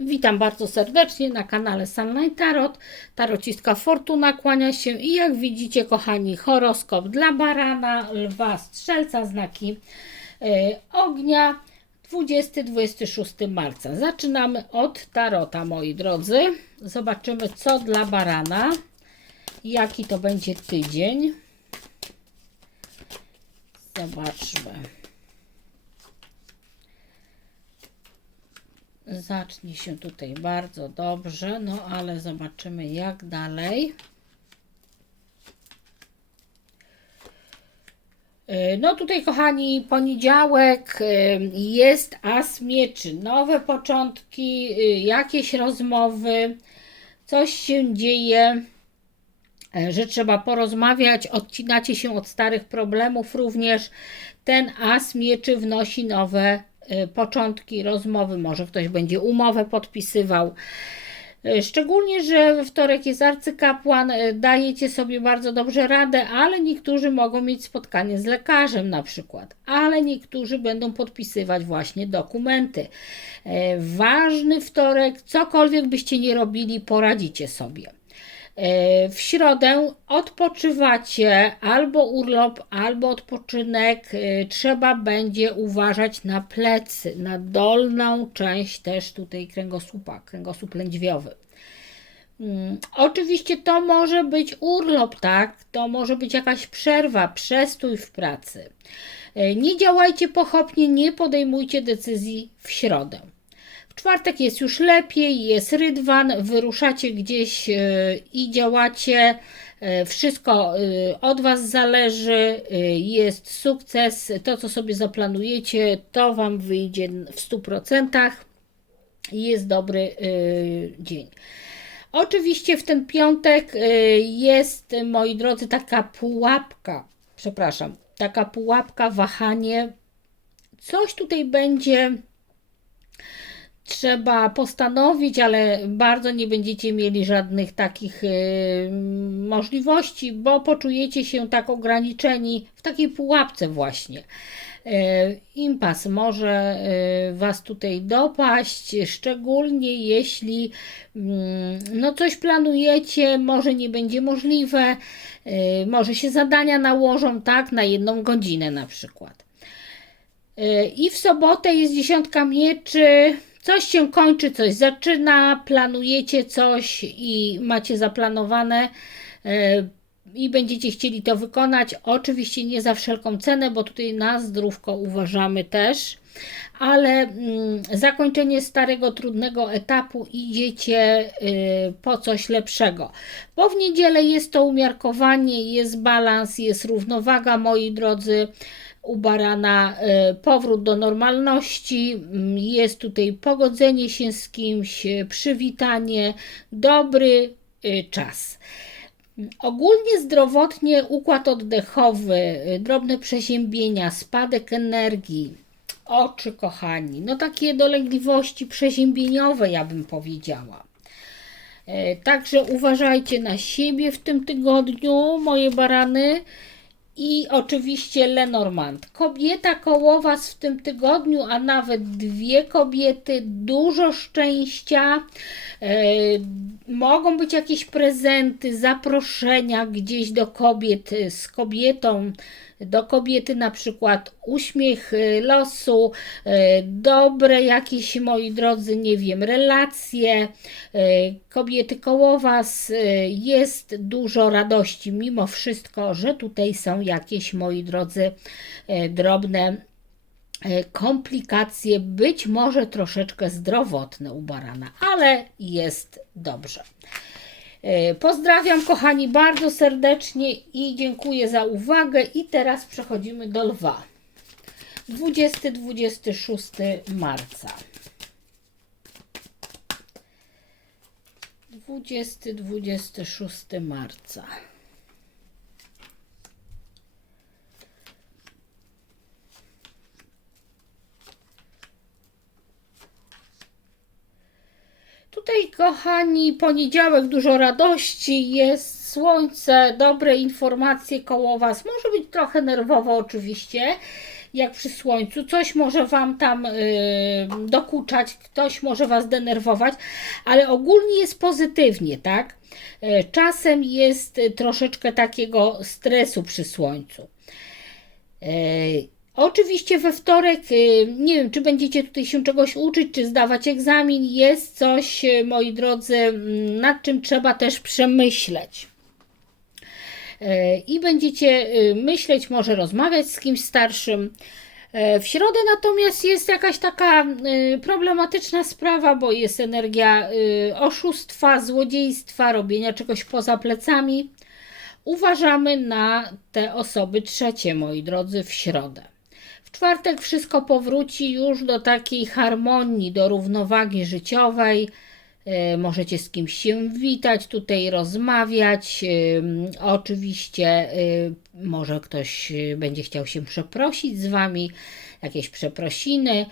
Witam bardzo serdecznie na kanale Sunlight Tarot. Tarocistka Fortuna kłania się i jak widzicie, kochani, horoskop dla barana, lwa, strzelca, znaki y, ognia 20-26 marca. Zaczynamy od tarota, moi drodzy. Zobaczymy, co dla barana, jaki to będzie tydzień. Zobaczmy. Zacznie się tutaj bardzo dobrze, no ale zobaczymy jak dalej. Yy, No tutaj, kochani, poniedziałek yy, jest as mieczy, nowe początki, yy, jakieś rozmowy, coś się dzieje, e, że trzeba porozmawiać, odcinacie się od starych problemów również. Ten as mieczy wnosi nowe y, początki rozmowy, może ktoś będzie umowę podpisywał. Y, Szczególnie, że wtorek jest arcykapłan, y, dajecie sobie bardzo dobrze radę, ale niektórzy mogą mieć spotkanie z lekarzem na przykład, ale niektórzy będą podpisywać właśnie dokumenty. Y, Ważny wtorek, cokolwiek byście nie robili, poradzicie sobie. E, W środę odpoczywacie albo urlop, albo odpoczynek. E, Trzeba będzie uważać na plecy, na dolną część też tutaj kręgosłupa, kręgosłup lędźwiowy. Mm, Oczywiście to może być urlop, tak? To może być jakaś przerwa, przestój w pracy. E, Nie działajcie pochopnie, nie podejmujcie decyzji w środę. Czwartek jest już lepiej, jest rydwan, wyruszacie gdzieś e, i działacie. e, Wszystko e, od Was zależy, jest sukces. To, co sobie zaplanujecie, to Wam wyjdzie w 100%. i Jest dobry dzień. Oczywiście w ten piątek jest, moi drodzy, taka pułapka, przepraszam, taka pułapka, wahanie. Coś tutaj będzie trzeba postanowić, ale bardzo nie będziecie mieli żadnych takich y, możliwości, bo poczujecie się tak ograniczeni w takiej pułapce właśnie. Y, Impas może y, Was tutaj dopaść, szczególnie jeśli mm, no coś planujecie, może nie będzie możliwe, może się zadania nałożą tak na jedną godzinę na przykład. I w sobotę jest dziesiątka mieczy. Coś się kończy, coś zaczyna, planujecie coś i macie zaplanowane y, i będziecie chcieli to wykonać. Oczywiście nie za wszelką cenę, bo tutaj na zdrówko uważamy też, ale mm, zakończenie starego, trudnego etapu idziecie y, po coś lepszego. Bo w niedzielę jest to umiarkowanie, jest balans, jest równowaga, moi drodzy u barana e, powrót do normalności, mm, jest tutaj pogodzenie się z kimś, e, przywitanie, dobry e, czas. Ogólnie zdrowotnie układ oddechowy, drobne przeziębienia, spadek energii, oczy kochani, no takie dolegliwości przeziębieniowe ja bym powiedziała. Także uważajcie na siebie w tym tygodniu, moje barany. I oczywiście Lenormand. Kobieta koło Was w tym tygodniu, a nawet dwie kobiety, dużo szczęścia. E, mogą być jakieś prezenty, zaproszenia gdzieś do kobiet z kobietą. Do kobiety na przykład uśmiech e, losu, e, dobre jakieś, moi drodzy, nie wiem, relacje, e, kobiety koło Was, jest dużo radości, mimo wszystko, że tutaj są jakieś, moi drodzy, drobne komplikacje, być może troszeczkę zdrowotne u barana, ale jest dobrze. E, Pozdrawiam kochani bardzo serdecznie i dziękuję za uwagę. I teraz przechodzimy do lwa. 20-26 marca. 20-26 marca. Kochani, poniedziałek, dużo radości, jest słońce, dobre informacje koło Was. Może być trochę nerwowo, oczywiście. jak przy słońcu. Coś może Wam tam y, dokuczać, ktoś może Was denerwować, ale ogólnie jest pozytywnie, tak? Y, Czasem jest troszeczkę takiego stresu przy słońcu. Y, Oczywiście we wtorek, y, nie wiem, czy będziecie tutaj się czegoś uczyć, czy zdawać egzamin, jest coś, y, moi drodzy, mm, nad czym trzeba też przemyśleć. E, i będziecie y, myśleć, może rozmawiać z kimś starszym. W środę natomiast jest jakaś taka y, problematyczna sprawa, bo jest energia y, oszustwa, złodziejstwa, robienia czegoś poza plecami. Uważamy na te osoby trzecie, moi drodzy, w środę. W czwartek wszystko powróci już do takiej harmonii, do równowagi życiowej. E, Możecie z kimś się witać, tutaj rozmawiać. Ym, Oczywiście y, może ktoś będzie chciał się przeprosić z Wami, jakieś przeprosiny,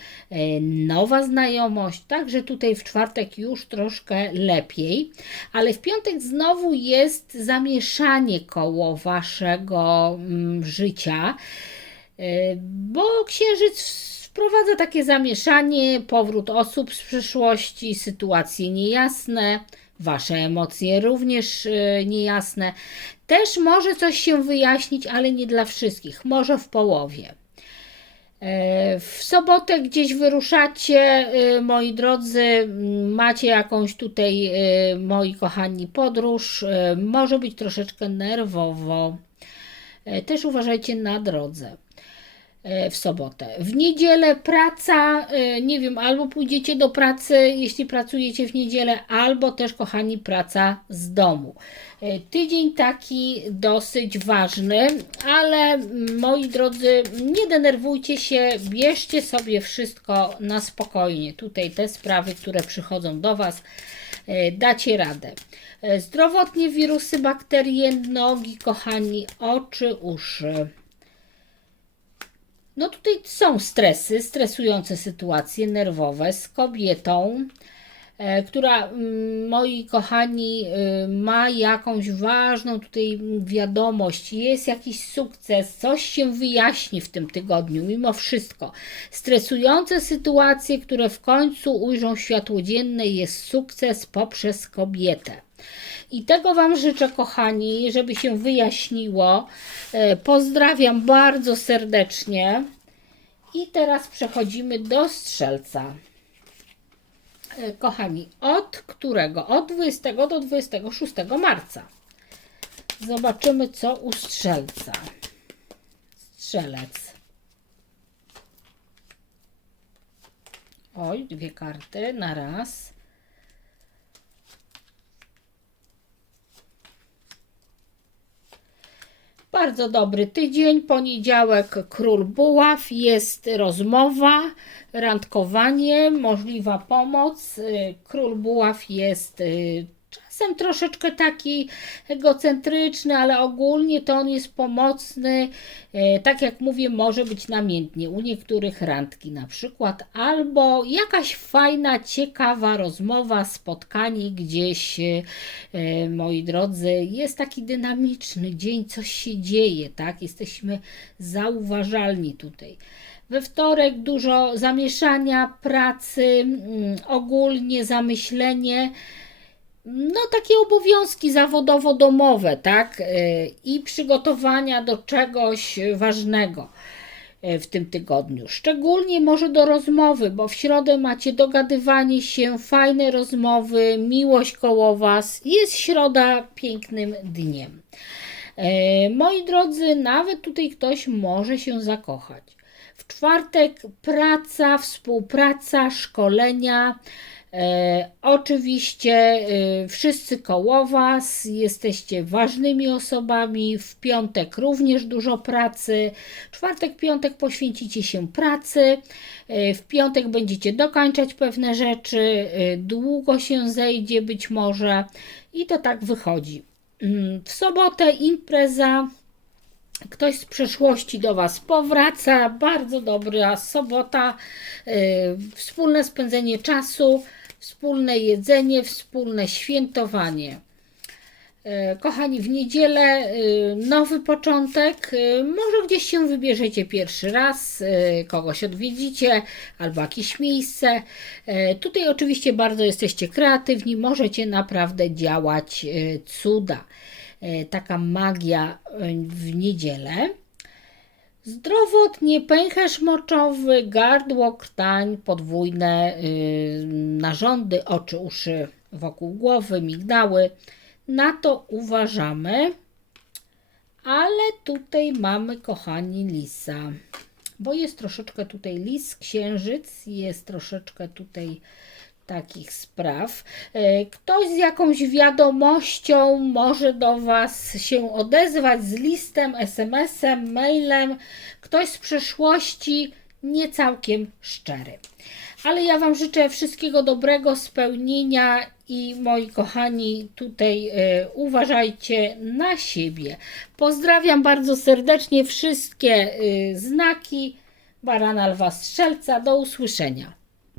nowa znajomość. Także tutaj w czwartek już troszkę lepiej, ale w piątek znowu jest zamieszanie koło Waszego mm, życia. Y, bo księżyc wprowadza takie zamieszanie, powrót osób z przyszłości, sytuacje niejasne, wasze emocje również y, niejasne. Też może coś się wyjaśnić, ale nie dla wszystkich, może w połowie. E, W sobotę gdzieś wyruszacie, moi drodzy, macie jakąś tutaj, moi kochani, podróż. Może być troszeczkę nerwowo. E, Też uważajcie na drodze e, w sobotę. W niedzielę praca, e, nie wiem, albo pójdziecie do pracy, jeśli pracujecie w niedzielę, albo też, kochani, praca z domu. E, Tydzień taki dosyć ważny, ale moi drodzy, nie denerwujcie się, bierzcie sobie wszystko na spokojnie. Tutaj te sprawy, które przychodzą do Was, e, dacie radę. E, Zdrowotnie wirusy, bakterie, nogi, kochani, oczy, uszy. No tutaj są stresy, stresujące sytuacje nerwowe z kobietą, e, która, mm, moi kochani, y, ma jakąś ważną tutaj wiadomość, jest jakiś sukces, coś się wyjaśni w tym tygodniu, mimo wszystko. Stresujące sytuacje, które w końcu ujrzą światło dzienne, jest sukces poprzez kobietę. I tego Wam życzę, kochani, żeby się wyjaśniło. E, Pozdrawiam bardzo serdecznie. I teraz przechodzimy do strzelca. E, Kochani, od którego? Od 20 do 26 marca. Zobaczymy, co u strzelca. Strzelec. Oj, dwie karty na raz. Bardzo dobry tydzień. Poniedziałek król buław, jest rozmowa, randkowanie, możliwa pomoc. Y, Król buław jest y, czasem troszeczkę taki egocentryczny, ale ogólnie to on jest pomocny. Y, Tak jak mówię, może być namiętnie. U niektórych randki na przykład, albo jakaś fajna, ciekawa rozmowa, spotkanie gdzieś, y, moi drodzy. Jest taki dynamiczny dzień, coś się dzieje, tak? Jesteśmy zauważalni tutaj. We wtorek dużo zamieszania, pracy, mm, ogólnie zamyślenie no, takie obowiązki zawodowo-domowe, tak? Y, I przygotowania do czegoś ważnego y, w tym tygodniu. Szczególnie może do rozmowy, bo w środę macie dogadywanie się, fajne rozmowy, miłość koło Was. Jest środa pięknym dniem. Y, Moi drodzy, nawet tutaj ktoś może się zakochać. W czwartek praca, współpraca, szkolenia. E, oczywiście e, wszyscy koło Was jesteście ważnymi osobami. W piątek również dużo pracy. Czwartek, piątek poświęcicie się pracy. E, w piątek będziecie dokończać pewne rzeczy. Długo się zejdzie być może i to tak wychodzi. Mm, W sobotę impreza. Ktoś z przeszłości do Was powraca. Bardzo dobra sobota. Wspólne spędzenie czasu, wspólne jedzenie, wspólne świętowanie. E, Kochani, w niedzielę e, nowy początek. E, Może gdzieś się wybierzecie pierwszy raz, kogoś odwiedzicie albo jakieś miejsce. Tutaj oczywiście bardzo jesteście kreatywni, możecie naprawdę działać cuda. Taka magia w niedzielę. Zdrowotnie, pęcherz moczowy, gardło, krtań, podwójne y, narządy, oczy, uszy wokół głowy, migdały. Na to uważamy. Ale tutaj mamy, kochani, lisa. Bo jest troszeczkę tutaj lis, księżyc, jest troszeczkę tutaj takich spraw. E, Ktoś z jakąś wiadomością może do Was się odezwać z listem, SMS-em, mailem. Ktoś z przeszłości nie całkiem szczery. Ale ja Wam życzę wszystkiego dobrego, spełnienia i moi kochani, tutaj e, uważajcie na siebie. Pozdrawiam bardzo serdecznie wszystkie e, znaki Barana Lwa Strzelca. Do usłyszenia.